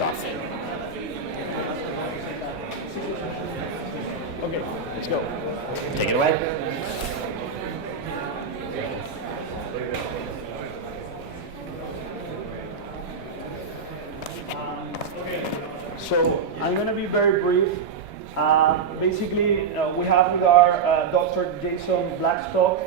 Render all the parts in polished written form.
kicked off. Okay, let's go. Take it away. So I'm going to be very brief. Basically, we have with our Dr. Jason Blackstock.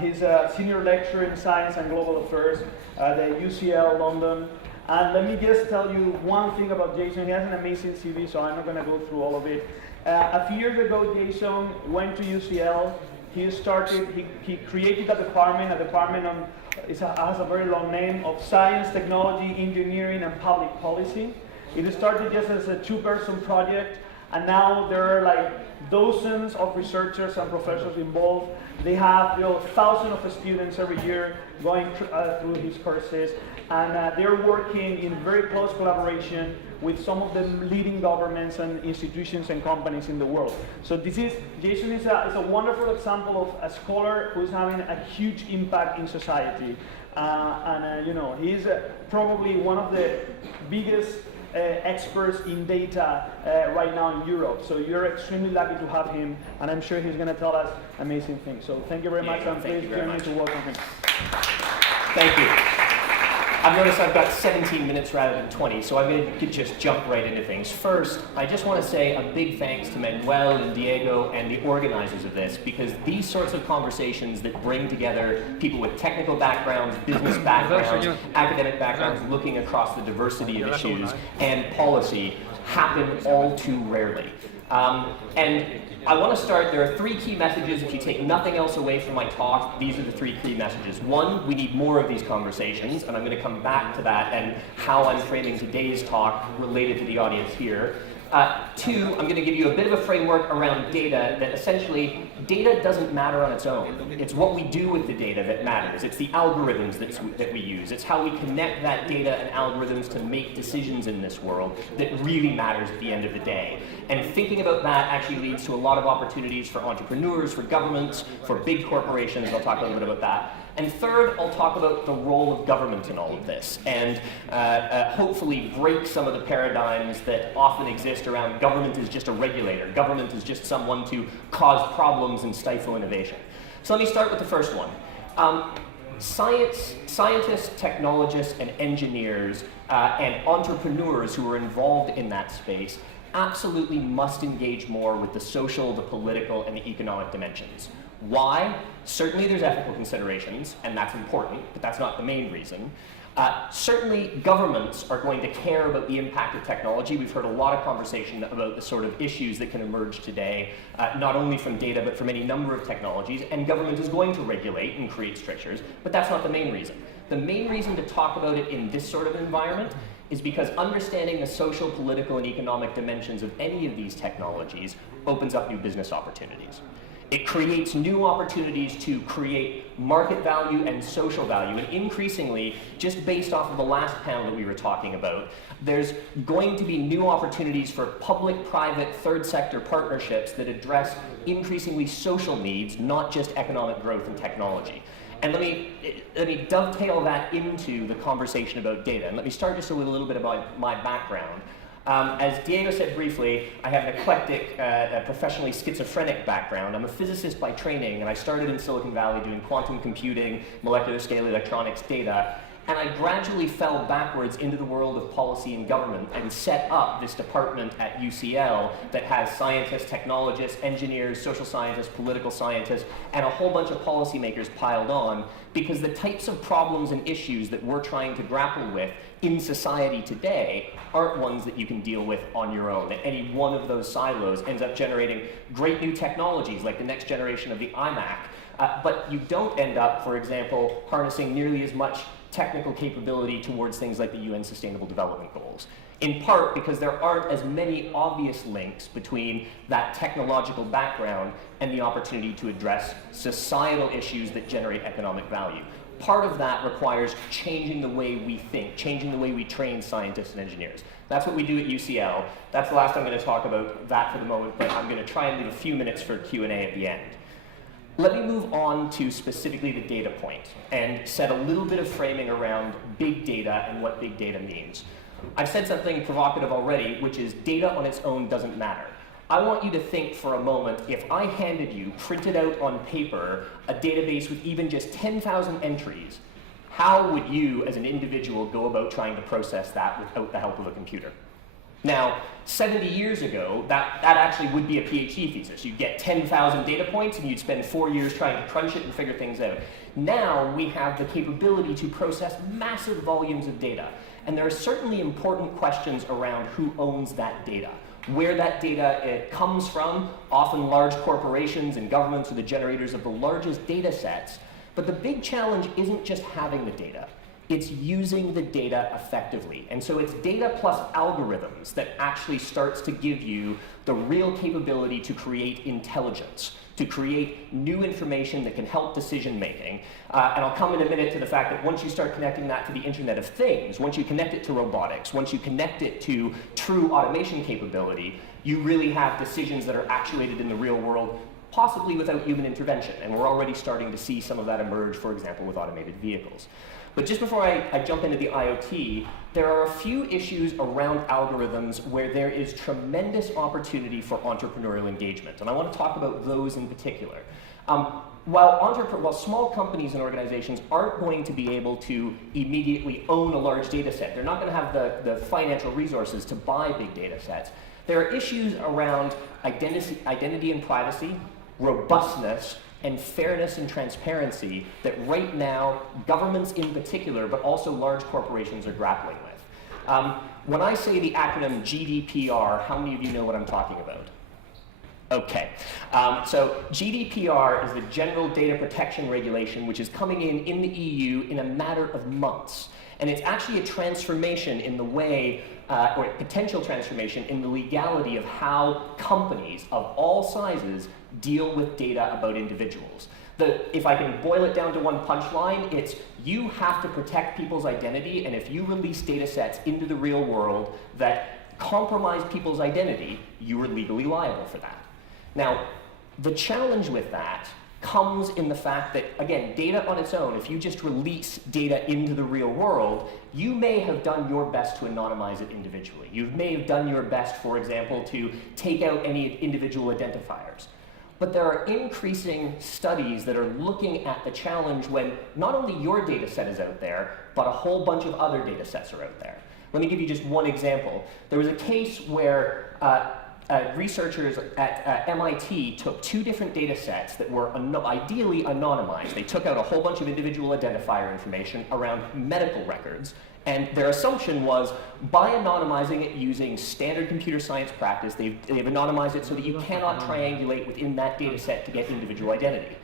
He's a senior lecturer in science and global affairs at the UCL London. And let me just tell you one thing about Jason. He has an amazing CV, so I'm not going to go through all of it. A few years ago, Jason went to UCL. He created a department on, has a very long name, of science, technology, engineering, and public policy. It started just as a two-person project, and now there are like dozens of researchers and professors involved. They have thousands of students every year going through his courses, and they're working in very close collaboration with some of the leading governments and institutions and companies in the world. So Jason is a wonderful example of a scholar who's having a huge impact in society. He's probably one of the biggest experts in data right now in Europe. So you're extremely lucky to have him, and I'm sure he's going to tell us amazing things. So thank you very much, and please join me to welcome him. Thank you. I've noticed I've got 17 minutes rather than 20, so I'm going to just jump right into things. First, I just want to say a big thanks to Manuel and Diego and the organizers of this, because these sorts of conversations that bring together people with technical backgrounds, business backgrounds, academic backgrounds, looking across the diversity of issues and policy happen all too rarely. And I want to start, there are three key messages. If you take nothing else away from my talk, these are the three key messages. One, we need more of these conversations, and I'm going to come back to that and how I'm framing today's talk related to the audience here. Two, I'm going to give you a bit of a framework around data that essentially, data doesn't matter on its own. It's what we do with the data that matters. It's the algorithms that we use. It's how we connect that data and algorithms to make decisions in this world that really matters at the end of the day. And thinking about that actually leads to a lot of opportunities for entrepreneurs, for governments, for big corporations. I'll talk a little bit about that. And third, I'll talk about the role of government in all of this, and hopefully break some of the paradigms that often exist around government is just a regulator, government is just someone to cause problems and stifle innovation. So let me start with the first one. Scientists, technologists, and engineers and entrepreneurs who are involved in that space absolutely must engage more with the social, the political, and the economic dimensions. Why? Certainly there's ethical considerations, and that's important, but that's not the main reason. Certainly governments are going to care about the impact of technology. We've heard a lot of conversation about the sort of issues that can emerge today, not only from data, but from any number of technologies, and government is going to regulate and create strictures, but that's not the main reason. The main reason to talk about it in this sort of environment is because understanding the social, political, and economic dimensions of any of these technologies opens up new business opportunities. It creates new opportunities to create market value and social value, and increasingly, just based off of the last panel that we were talking about, there's going to be new opportunities for public-private third sector partnerships that address increasingly social needs, not just economic growth and technology. And let me dovetail that into the conversation about data. And let me start just with a little bit about my background. As Diego said briefly, I have an eclectic, professionally schizophrenic background. I'm a physicist by training, and I started in Silicon Valley doing quantum computing, molecular scale electronics data, and I gradually fell backwards into the world of policy and government and set up this department at UCL that has scientists, technologists, engineers, social scientists, political scientists, and a whole bunch of policymakers piled on, because the types of problems and issues that we're trying to grapple with in society today aren't ones that you can deal with on your own. And any one of those silos ends up generating great new technologies like the next generation of the iMac, but you don't end up, for example, harnessing nearly as much technical capability towards things like the UN Sustainable Development Goals. In part because there aren't as many obvious links between that technological background and the opportunity to address societal issues that generate economic value. Part of that requires changing the way we think, changing the way we train scientists and engineers. That's what we do at UCL. That's the last I'm going to talk about that for the moment, but I'm going to try and leave a few minutes for Q&A at the end. Let me move on to specifically the data point and set a little bit of framing around big data and what big data means. I've said something provocative already, which is data on its own doesn't matter. I want you to think for a moment, if I handed you, printed out on paper, a database with even just 10,000 entries, how would you, as an individual, go about trying to process that without the help of a computer? Now, 70 years ago, that actually would be a PhD thesis. You'd get 10,000 data points and you'd spend 4 years trying to crunch it and figure things out. Now, we have the capability to process massive volumes of data. And there are certainly important questions around who owns that data. Where that data comes from, often large corporations and governments are the generators of the largest data sets. But the big challenge isn't just having the data. It's using the data effectively. And so it's data plus algorithms that actually starts to give you the real capability to create intelligence, to create new information that can help decision making. And I'll come in a minute to the fact that once you start connecting that to the Internet of Things, once you connect it to robotics, once you connect it to true automation capability, you really have decisions that are actuated in the real world, possibly without human intervention. And we're already starting to see some of that emerge, for example, with automated vehicles. But just before I jump into the IoT, there are a few issues around algorithms where there is tremendous opportunity for entrepreneurial engagement. And I want to talk about those in particular. While small companies and organizations aren't going to be able to immediately own a large data set, they're not going to have the financial resources to buy big data sets, there are issues around identity and privacy, robustness, and fairness and transparency that right now governments in particular, but also large corporations are grappling with. When I say the acronym GDPR, how many of you know what I'm talking about? Okay, so GDPR is the General Data Protection Regulation, which is coming in the EU in a matter of months. And it's actually a transformation in the way, or a potential transformation in the legality of how companies of all sizes deal with data about individuals. If I can boil it down to one punchline, it's you have to protect people's identity, and if you release data sets into the real world that compromise people's identity, you are legally liable for that. Now, the challenge with that comes in the fact that, again, data on its own, if you just release data into the real world, you may have done your best to anonymize it individually. You may have done your best, for example, to take out any individual identifiers. But there are increasing studies that are looking at the challenge when not only your data set is out there, but a whole bunch of other data sets are out there. Let me give you just one example. There was a case where researchers at MIT took two different data sets that were ideally anonymized. They took out a whole bunch of individual identifier information around medical records, and their assumption was by anonymizing it using standard computer science practice, they've anonymized it so that you cannot triangulate within that data set to get individual identity.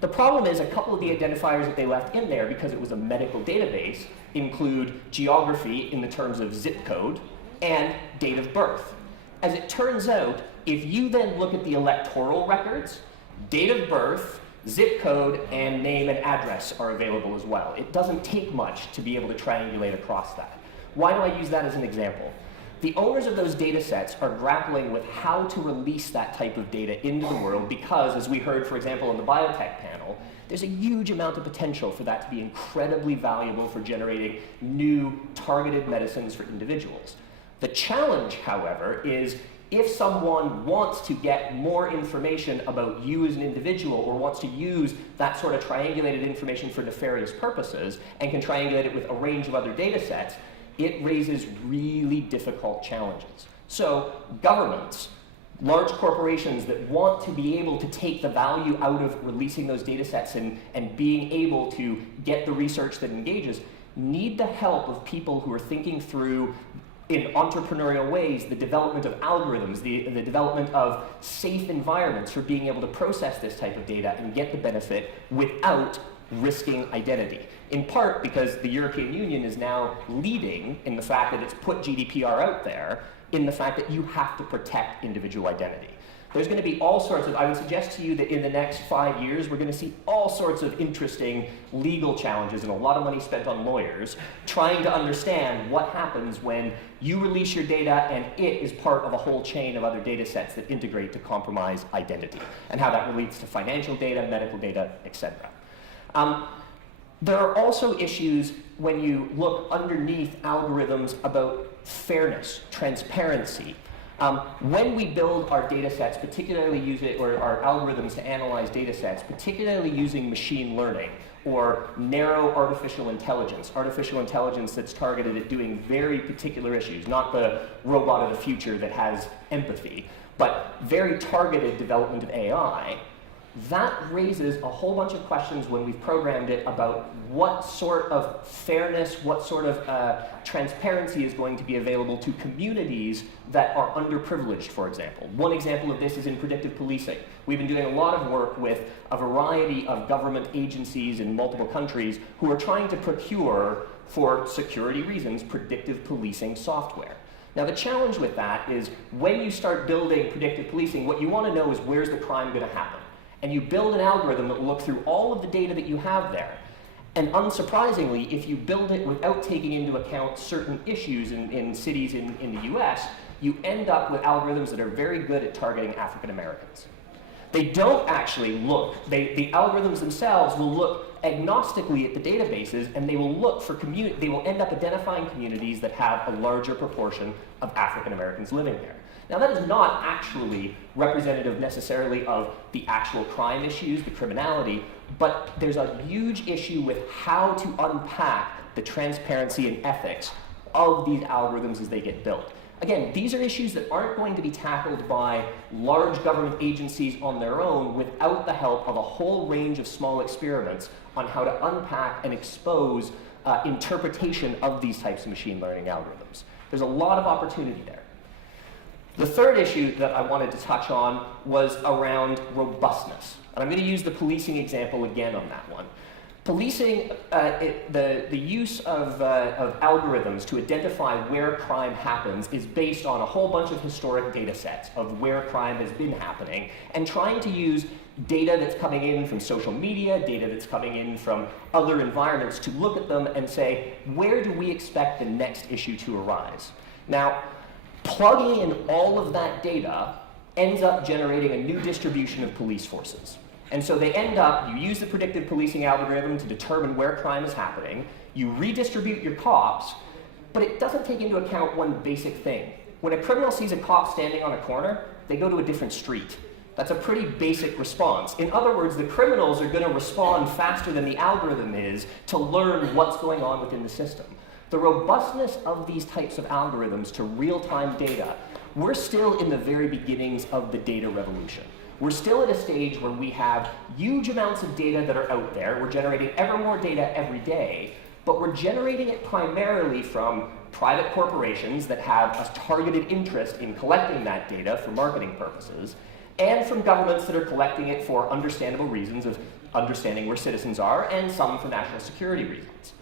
The problem is a couple of the identifiers that they left in there, because it was a medical database, include geography in the terms of zip code and date of birth. As it turns out, if you then look at the electoral records, date of birth, zip code, and name and address are available as well. It doesn't take much to be able to triangulate across that. Why do I use that as an example? The owners of those data sets are grappling with how to release that type of data into the world because, as we heard, for example, in the biotech panel, there's a huge amount of potential for that to be incredibly valuable for generating new targeted medicines for individuals. The challenge, however, is if someone wants to get more information about you as an individual or wants to use that sort of triangulated information for nefarious purposes and can triangulate it with a range of other data sets, it raises really difficult challenges. So governments, large corporations that want to be able to take the value out of releasing those data sets and being able to get the research that engages, need the help of people who are thinking through in entrepreneurial ways, the development of algorithms, the development of safe environments for being able to process this type of data and get the benefit without risking identity. In part because the European Union is now leading in the fact that it's put GDPR out there, in the fact that you have to protect individual identity. There's going to be all sorts of, I would suggest to you that in the next 5 years, we're going to see all sorts of interesting legal challenges and a lot of money spent on lawyers trying to understand what happens when you release your data and it is part of a whole chain of other data sets that integrate to compromise identity, and how that relates to financial data, medical data, etc. There are also issues when you look underneath algorithms about fairness, transparency. When we build our data sets, particularly or our algorithms to analyze data sets, particularly using machine learning or narrow artificial intelligence that's targeted at doing very particular issues, not the robot of the future that has empathy, but very targeted development of AI, that raises a whole bunch of questions when we've programmed it about what sort of fairness, what sort of transparency is going to be available to communities that are underprivileged, for example. One example of this is in predictive policing. We've been doing a lot of work with a variety of government agencies in multiple countries who are trying to procure, for security reasons, predictive policing software. Now the challenge with that is when you start building predictive policing, what you want to know is where's the crime going to happen. And you build an algorithm that will look through all of the data that you have there. And unsurprisingly, if you build it without taking into account certain issues in cities in the US, you end up with algorithms that are very good at targeting African Americans. They don't actually look, the algorithms themselves will look agnostically at the databases, and they will look for they will end up identifying communities that have a larger proportion of African Americans living there. Now that is not actually representative necessarily of the actual crime issues, the criminality, but there's a huge issue with how to unpack the transparency and ethics of these algorithms as they get built. Again, these are issues that aren't going to be tackled by large government agencies on their own without the help of a whole range of small experiments on how to unpack and expose interpretation of these types of machine learning algorithms. There's a lot of opportunity there. The third issue that I wanted to touch on was around robustness. And I'm going to use the policing example again on that one. Policing, the use of algorithms to identify where crime happens is based on a whole bunch of historic data sets of where crime has been happening, and trying to use data that's coming in from social media, data that's coming in from other environments to look at them and say, where do we expect the next issue to arise? Now, plugging in all of that data ends up generating a new distribution of police forces. And so they end up, you use the predictive policing algorithm to determine where crime is happening, you redistribute your cops, but it doesn't take into account one basic thing. When a criminal sees a cop standing on a corner, they go to a different street. That's a pretty basic response. In other words, the criminals are going to respond faster than the algorithm is to learn what's going on within the system. The robustness of these types of algorithms to real-time data, we're still in the very beginnings of the data revolution. We're still at a stage where we have huge amounts of data that are out there. We're generating ever more data every day, but we're generating it primarily from private corporations that have a targeted interest in collecting that data for marketing purposes, and from governments that are collecting it for understandable reasons of understanding where citizens are, and some for national security reasons.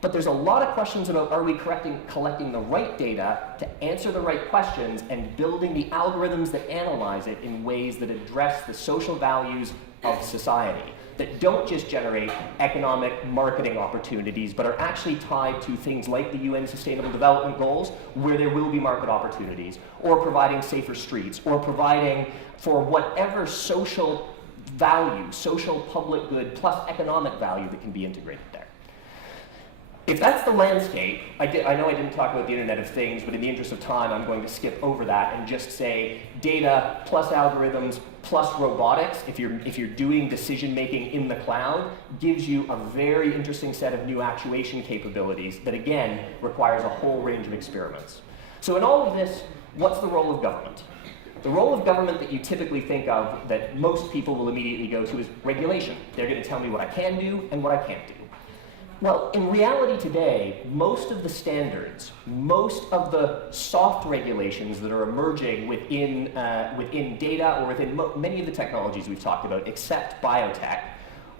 But there's a lot of questions about, are we collecting the right data to answer the right questions and building the algorithms that analyze it in ways that address the social values of society, that don't just generate economic marketing opportunities, but are actually tied to things like the UN Sustainable Development Goals, where there will be market opportunities, or providing safer streets, or providing for whatever social value, social public good, plus economic value that can be integrated there. If that's the landscape, I know I didn't talk about the Internet of Things, but in the interest of time, I'm going to skip over that and just say data plus algorithms plus robotics, if you're doing decision-making in the cloud, gives you a very interesting set of new actuation capabilities that, again, requires a whole range of experiments. So in all of this, what's the role of government? The role of government that you typically think of, that most people will immediately go to, is regulation. They're going to tell me what I can do and what I can't do. Well, in reality today, most of the standards, most of the soft regulations that are emerging within data or within many of the technologies we've talked about, except biotech,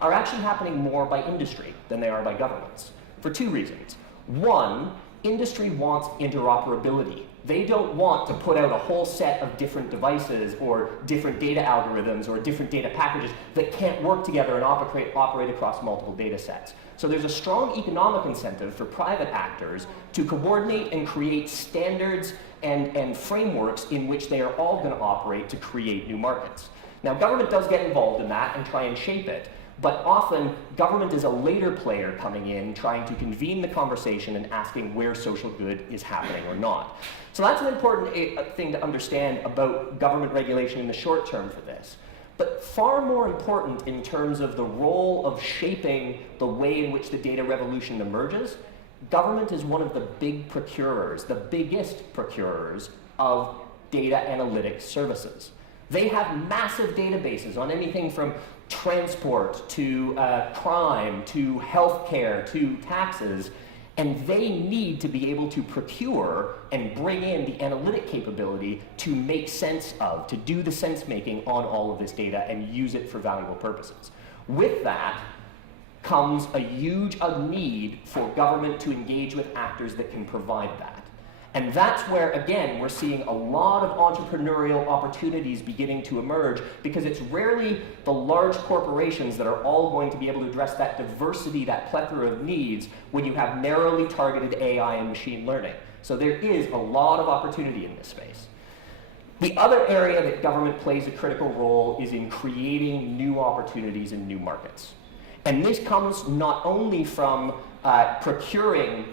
are actually happening more by industry than they are by governments, for two reasons. One, industry wants interoperability. They don't want to put out a whole set of different devices or different data algorithms or different data packages that can't work together and operate across multiple data sets. So there's a strong economic incentive for private actors to coordinate and create standards and frameworks in which they are all going to operate to create new markets. Now, government does get involved in that and try and shape it, But often, government is a later player coming in, trying to convene the conversation and asking where social good is happening or not. So that's an important thing to understand about government regulation in the short term for this. But far more important in terms of the role of shaping the way in which the data revolution emerges, government is one of the big procurers, the biggest procurers of data analytics services. They have massive databases on anything from transport to crime to healthcare to taxes, and they need to be able to procure and bring in the analytic capability to make sense of, to do the sense making on all of this data and use it for valuable purposes. With that comes a huge need for government to engage with actors that can provide that. And that's where, again, we're seeing a lot of entrepreneurial opportunities beginning to emerge, because it's rarely the large corporations that are all going to be able to address that diversity, that plethora of needs, when you have narrowly targeted AI and machine learning. So there is a lot of opportunity in this space. The other area that government plays a critical role is in creating new opportunities in new markets. And this comes not only from procuring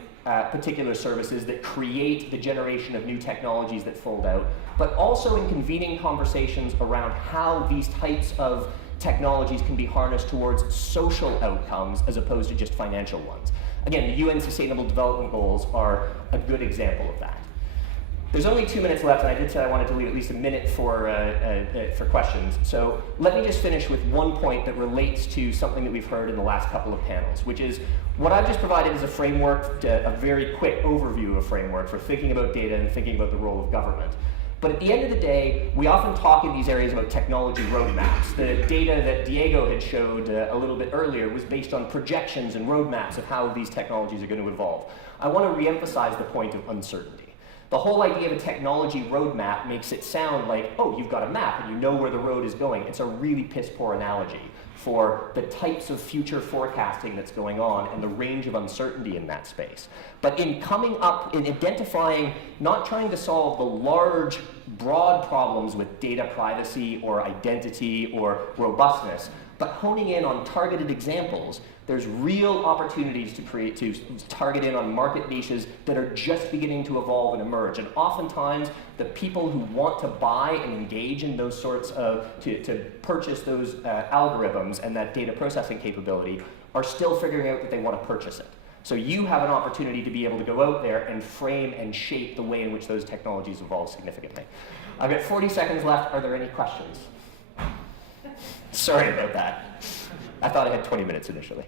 particular services that create the generation of new technologies that fold out, but also in convening conversations around how these types of technologies can be harnessed towards social outcomes as opposed to just financial ones. Again, the UN Sustainable Development Goals are a good example of that. There's only 2 minutes left, and I did say I wanted to leave at least a minute for questions. So let me just finish with one point that relates to something that we've heard in the last couple of panels, which is what I've just provided is a framework, a very quick overview of a framework for thinking about data and thinking about the role of government. But at the end of the day, we often talk in these areas about technology roadmaps. The data that Diego had showed a little bit earlier was based on projections and roadmaps of how these technologies are going to evolve. I want to reemphasize the point of uncertainty. The whole idea of a technology roadmap makes it sound like, oh, you've got a map and you know where the road is going. It's a really piss-poor analogy for the types of future forecasting that's going on and the range of uncertainty in that space. But in coming up, in identifying, not trying to solve the large, broad problems with data privacy or identity or robustness, but honing in on targeted examples, there's real opportunities to target in on market niches that are just beginning to evolve and emerge. And oftentimes, the people who want to buy and engage in those sorts of, to purchase those algorithms and that data processing capability are still figuring out that they want to purchase it. So you have an opportunity to be able to go out there and frame and shape the way in which those technologies evolve significantly. I've got 40 seconds left. Are there any questions? Sorry about that. I thought I had 20 minutes initially.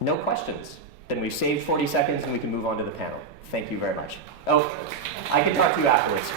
No questions. Then we've saved 40 seconds and we can move on to the panel. Thank you very much. Oh, I can talk to you afterwards.